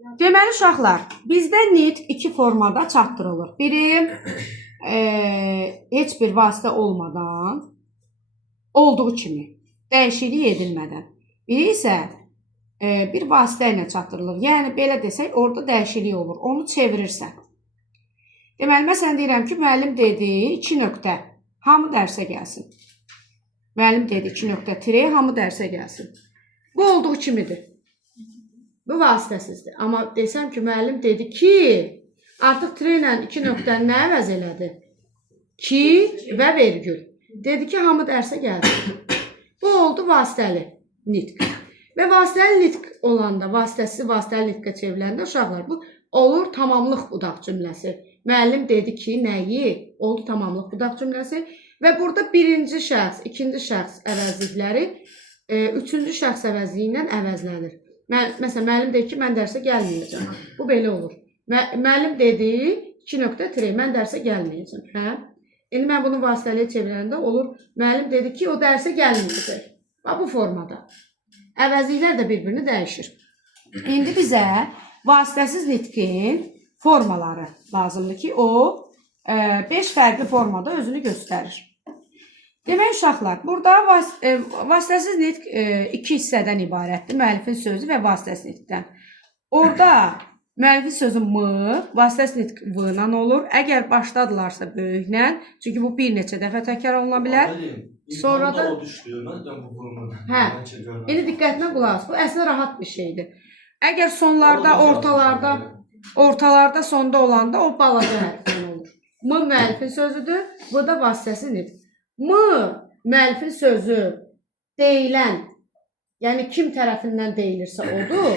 Deməli uşaqlar, bizdə nitq iki formada çatdırılır. Biri heç bir vasitə olmadan, olduğu kimi, dəyişiklik edilmədən. Biri isə bir vasitə ilə çatdırılır. Yəni belə desək, orada dəyişiklik olur. Onu çevirirsən. Deməli, məsələn deyirəm ki, müəllim dedi 2 nöqtə, hamı dərsə gəlsin. Müəllim dedi 2 nöqtə, tire, hamı dərsə gəlsin. Bu olduğu kimidir. Bu vasitəsizdir. Amma desəm ki, müəllim dedi ki, artıq tire ilə 2 nöqtəni nə əvəz elədi? 2 və vergül. Dedi ki, hamı dərsə gəlsin. Bu oldu vasitəli nitq. Və vasitəli nitq olanda, vasitəsiz vasitəli nitqə çevriləndə uşaqlar, bu olur tamamlıq budaq cümləsi. Müəllim dedi ki, nəyi? Oldu tamamlıq budaq cümləsi. Və burada birinci şəxs, ikinci şəxs əvəzlikləri üçüncü şəxs əvəzliyi ilə əvəzlənir. Məsələn, müəllim dedi ki, mən dərsə gəlməyəcəm. Bu belə olur. Müəllim dedi, 2 nöqtə tire, mən dərsə gəlməyəcəm. Hə? İndi mən bunu vasitəliyə çevirəndə olur, müəllim dedi ki, o dərsə gəlməyəcək. Bu formada. Əvəzliklər də bir-birini dəyişir. İndi bizə vasitəsiz nitqin formaları lazımdır ki, o 5 fərqli formada özünü göstərir. Demək uşaqlar, burada vasitəsiz nitq 2 hissədən ibarətdir. Müəllifin sözü və vasitəsiz nitqdən. Orada müəllifin sözü m, vasitəsiz nitq v ilə olur. Əgər başdadılarsa böyüklə, çünki bu bir neçə dəfə təkrar oluna bilər. Sonra da hə, indi diqqətinə qulaq as. Bu əslində rahat bir şeydir. Əgər sonlarda, ortalarda, sonda olanda o balaca hərfdən olur. M müəllifin sözüdür, bu da vasitəsiz nitq. M müəllifin sözü deyilən, yəni kim tərəfindən deyilirsə odur.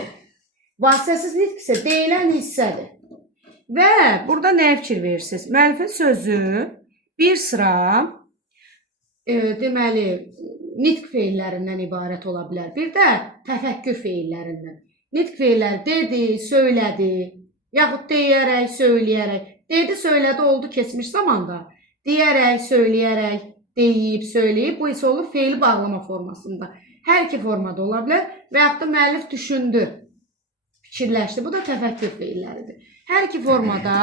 Vasitəsiz nitq isə deyilən hissədir. Və burada nəyə fikir verirsiniz? Müəllifin sözü bir sıra deməli, nitq feillərindən ibarət ola bilər. Bir də təfəkkür feillərindən. Nitq feilləri dedi, söylədi, yaxud deyərək, söyləyərək. Dedi, söylədi oldu keçmiş zamanda. Deyərək, söyləyərək, deyib, söyləyib. Bu isə olur feili bağlama formasında. Hər iki formada ola bilər. Və yaxud da müəllif düşündü, fikirləşdi. Bu da təfəkkür feilləridir. Hər iki formada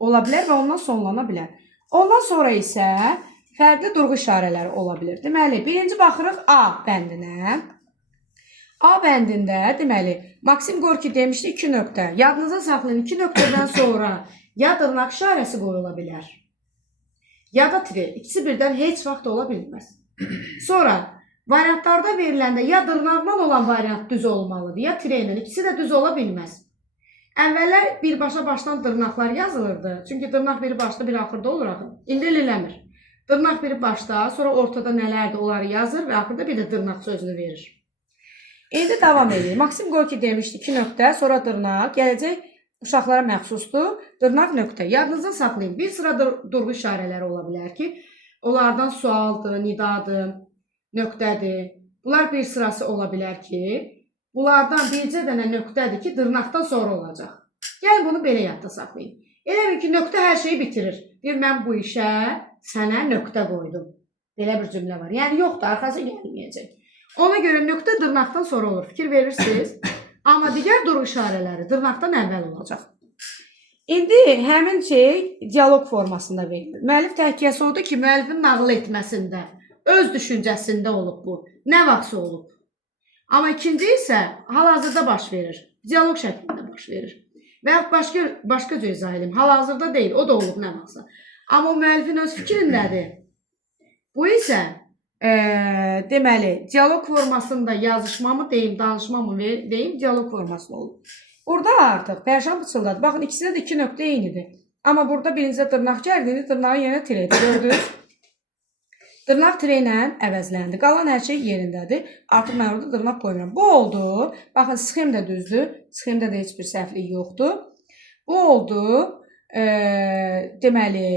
ola bilər və ondan sonlana bilər. Ondan sonra isə fərqli durğu işarələri ola bilər. Deməli, birinci baxırıq A bəndinə. A bəndində, deməli, Maksim Gorki demişdi 2 nöqtə. Yadınıza saxlayın, 2 nöqtədən sonra ya dırnaq işarəsi qoyula bilər, ya da tire. İkisi birdən heç vaxt ola bilməz. Sonra, variantlarda veriləndə ya dırnaqla olan variant düz olmalıdır, ya tire ilə. İkisi də düz ola bilməz. Əvvəllər birbaşa başdan dırnaqlar yazılırdı. Çünki dırnaq biri başda, biri axırda olur axı. İndi eləmir. Dırnaq biri başda, sonra ortada nələrdir onları yazır və axırda bir də dırnaq sözünü verir. İndi davam edir. Maksim Gorki demişdi 2 nöqtə, sonra dırnaq. Gələcək uşaqlara məxsusdur. Dırnaq nöqtə. Yadınıza saxlayın. Bir sıra durğu işarələri ola bilər ki, onlardan sualdır, nidadır, nöqtədir. Bunlar bir sırası ola bilər ki, bunlardan bircə dənə nöqtədir ki, dırnaqdan sonra olacaq. Gəlin bunu belə yadda saxlayın. Elə bir ki, nöqtə hər şeyi bitirir. Deyir, mən bu işə sənə nöqtə qoydum. Belə bir cümlə var. Yəni, yoxdur, arxası gəlməyəcək. Ona görə nöqtə dırnaqdan sonra olur. Fikir verirsiniz. Amma digər durğu işarələri dırnaqdan əvvəl olacaq. İndi həmin şey dialoq formasında verilir. Müəllif təhkiyəsi odur ki, müəllifin nağıl etməsində, öz düşüncəsində olub bu. Nə vaxtsa olub. Amma ikinci isə hal-hazırda baş verir. Dialoq şəklində baş verir. Və yaxud başqa cür izah edeyim. Hal-hazırda deyil, o da olub nə vaxtsa. Amma o müəllifin öz fikrindədir. Bu isə deməli, dialoq formasında yazışmamı deyim, danışmamı deyim, dialoq formasında olur. Burada artıq Pərşan pıçıldadı. Baxın, ikisində də 2 nöqtə eynidir. Amma burada birincə dırnaq gəldi, dırnağı yenə tireydi, gördünüz? Dırnaq tire ilə əvəzləndi. Qalan hər şey yerindədir. Artıq mən orada dırnaq qoymuram. Bu oldu. Baxın, sxem də düzdür. Sxemdə də heç bir səhvlik yoxdur. Bu oldu. Deməli,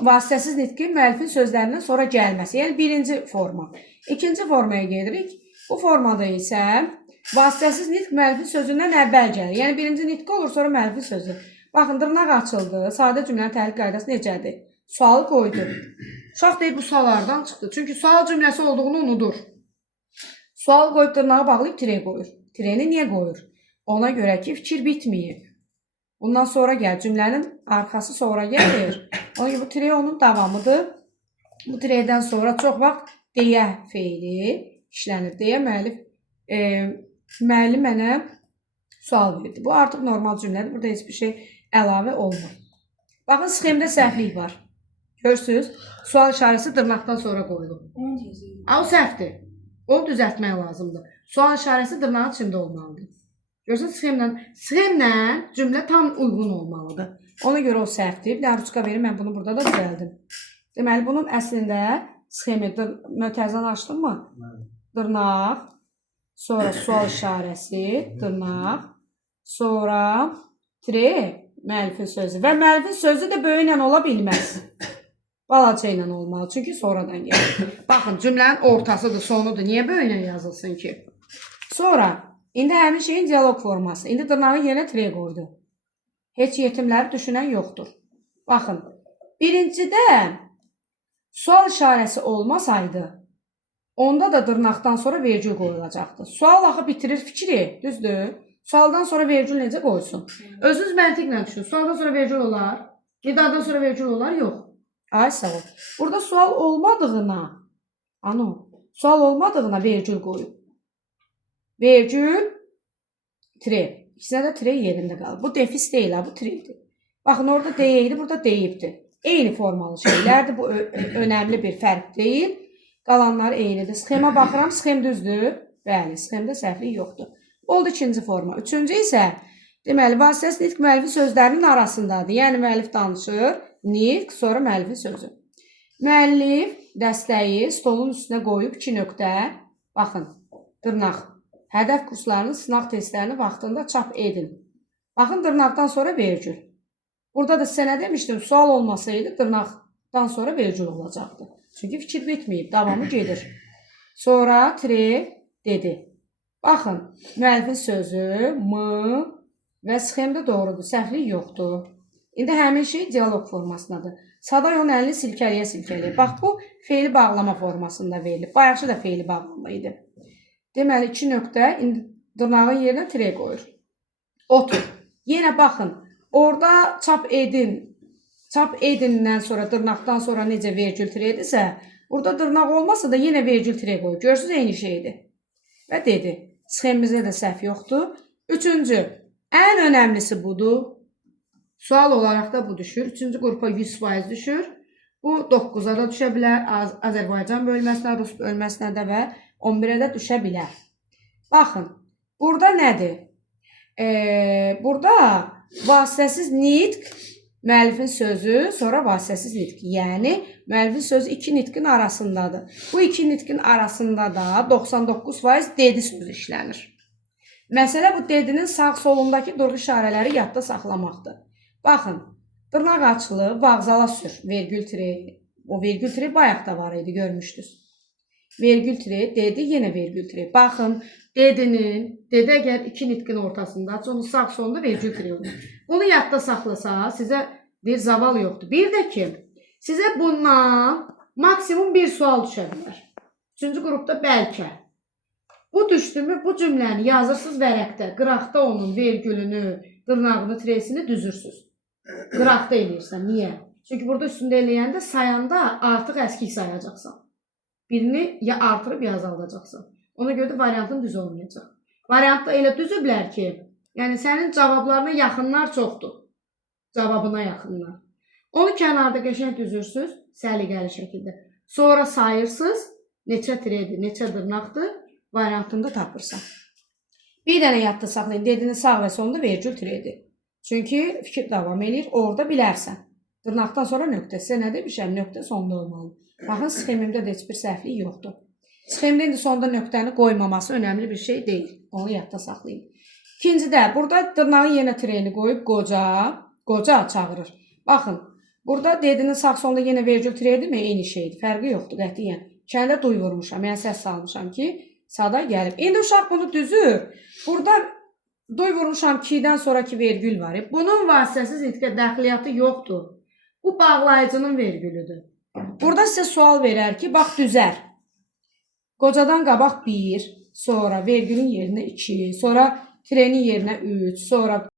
vasitəsiz nitqin müəllifin sözlərindən sonra gəlməsi. Yəni, birinci forma. İkinci formaya gedirik. Bu formada isə vasitəsiz nitq müəllifin sözündən əvvəl gəlir. Yəni, birinci nitq olur, sonra müəllifin sözü. Baxın, dırnaq açıldı. Sadə cümlənin təhlil qaydası necədir? Sualı qoydu. Uşaq deyir, bu suallardan çıxdı. Çünki sual cümləsi olduğunu unudur. Sual qoyub dırnağı bağlayıb tirey qoyur. Tireyini niyə qoyur? Ona görə ki, fikir bitməyib. Bundan sonra gəl, cümlənin arxası sonra gəlir. Ona görə bu tire onun davamıdır. Bu tirədən sonra çox vaxt deyə feili işlənir. Deyə müəllim mənə sual verdi. Bu artıq normal cümlədir. Burada heç bir şey əlavə olmur. Baxın, sxemdə səhvlik var. Görürsünüz, sual işarəsi dırnaqdan sonra qoyulub. O səhvdir. Onu düzəltmək lazımdır. Sual işarəsi dırnağın içində olmalıdır. Görürsünüz, sxemlə cümlə tam uyğun olmalıdır. Ona görə o səhvdir. Bir də ruçka verir, mən bunu burada da düzəldim. Deməli, bunun əslində sxemi mötərizəni açdım mı? Dırnaq, sonra sual işarəsi, dırnaq, sonra tire, müəllifin sözü. Və müəllifin sözü də böyük ilə ola bilməz. Balaca ilə olmalı, çünki sonradan gəlir. Baxın, cümlənin ortasıdır, sonudur. Niyə böyük ilə yazılsın ki? Sonra, indi həmin şeyin dialog forması. İndi dırnağı yenə tire qoydu. Heç yetimləri düşünən yoxdur. Baxın, birincidə sual işarəsi olmasaydı, onda da dırnaqdan sonra vergül qoyulacaqdı. Sual axı bitirir fikri, düzdür? Sualdan sonra vergül necə qoysun? Özünüz məntiqlə düşünün. Sualdan sonra vergül olar, nidadan sonra vergül olar, yox. Ay sağ ol. Burada sual olmadığına vergül qoyub. Vergül, tire. İkisində də tire yerində qalır. Bu defis deyil, bu tiredir. Baxın, orada deyildi, burada deyibdir. Eyni formalı şeylərdir. Bu önəmli bir fərq deyil. Qalanları eynidir. Sxema baxıram, sxem düzdür. Bəli, sxemdə səhvlik yoxdur. Oldu ikinci forma. Üçüncü isə, deməli, vasitəsiz nitq müəllifin sözlərinin arasındadır. Yəni, müəllif danışır, nitq, sonra müəllifin sözü. Müəllif dəstəyi stolun üstünə qoyub 2 nöqtə. Baxın, dırnaq. Hədəf kurslarının sınaq testlərini vaxtında çap edin. Baxın, dırnaqdan sonra vergül. Burada da sizə nə demişdim? Sual olmasaydı, dırnaqdan sonra vergül olacaqdı. Çünki fikir bitməyib, davamı gedir. Sonra tire dedi. Baxın, müəllifin sözü, və sxemdə doğrudur, səhvlik yoxdur. İndi həmin şey dialog formasındadır. Saday onun əlini silkəliyə. Bax, bu feili bağlama formasında verilir. Bayaqçı da feili bağlama idi. Deməli, 2 nöqtə, indi dırnağın yerinə tire qoyur. Otur. Yenə baxın, orada çap edindən sonra, dırnaqdan sonra necə vergül tire edirsə, burada dırnaq olmasa da yenə vergül tire qoyur. Görürsünüz, eyni şeydir. Və dedi, sxemimizdə də səhv yoxdur. Üçüncü, ən önəmlisi budur. Sual olaraq da bu düşür. Üçüncü qrupa 100% düşür. Bu 9-a da düşə bilər. Azərbaycan bölməsinə, Rus bölməsinə də və 11-ə də düşə bilər. Baxın, burada nədir? Burada vasitəsiz nitq, müəllifin sözü, sonra vasitəsiz nitq. Yəni, müəllifin sözü 2 nitqin arasındadır. Bu 2 nitqin arasında da 99% dedi sözü işlənir. Məsələ bu dedinin sağ-solundakı durğu işarələri yadda saxlamaqdır. Baxın, dırnaq açılı, vağzala sür, vergül tire. O vergül tire bayaq da var idi, görmüşdünüz. Vergül tire, dedi, yenə vergül tire. Baxın, dedi əgər 2 nitqin ortasında, onun sağ sonunda vergül tire olur. Bunu yadda saxlasa, sizə bir zaval yoxdur. Bir də ki, sizə bundan maksimum bir sual düşə bilər. Üçüncü qrupda bəlkə. Bu düşdümü, bu cümləni yazırsınız vərəqdə, qıraqda onun vergülünü, dırnağını, tiresini düzürsünüz. Qıraqda eləyirsən. Niyə? Çünki burada üstündə eləyəndə sayanda artıq əskik sayacaqsan. Birini ya artırıb ya azaldacaqsan. Ona görə də variantın düz olmayacaq. Variantda elə düzüblər ki, yəni sənin cavablarına yaxınlar çoxdur. Cavabına yaxınlar. Onu kənarda qəşəng düzürsünüz, səliqəli şəkildə. Sonra sayırsınız, neçə tiredir, neçə dırnaqdır, variantında tapırsan. Bir dənə yadda saxlayın, dedinin sağ və sonunda vergül tiredir. Çünki fikir davam edir, orada bilərsən. Dırnaqdan sonra nöqtə. Sizə nə demişəm? Nöqtə sonda olmalı. Baxın, sxemimdə də heç bir səhvlik yoxdur. Sxemdə indi sonda nöqtəni qoymaması önəmli bir şey deyil. Onu yadda saxlayın. İkincidə, burada dırnağın yenə tireni qoyub qoca çağırır. Baxın, burada dedinin sağ sonunda yenə vergül tiredir mi? Eyni şeydir. Fərqi yoxdur, qətiyyən. Kəndə duy vurmuşam, yəni səs salmışam ki, sada gəlib. İndi uşaq bunu düzür. Burada duy vurmuşam 2-dən sonraki vergül var. Bunun vasitəsiz nitqə dəxiliyyatı yoxdur. Bu bağlayıcının vergülüdür. Burada sizə sual verər ki, bax düzər. Qocadan qabaq 1, sonra vergülün yerinə 2, sonra Tirenin yerinə 3, sonra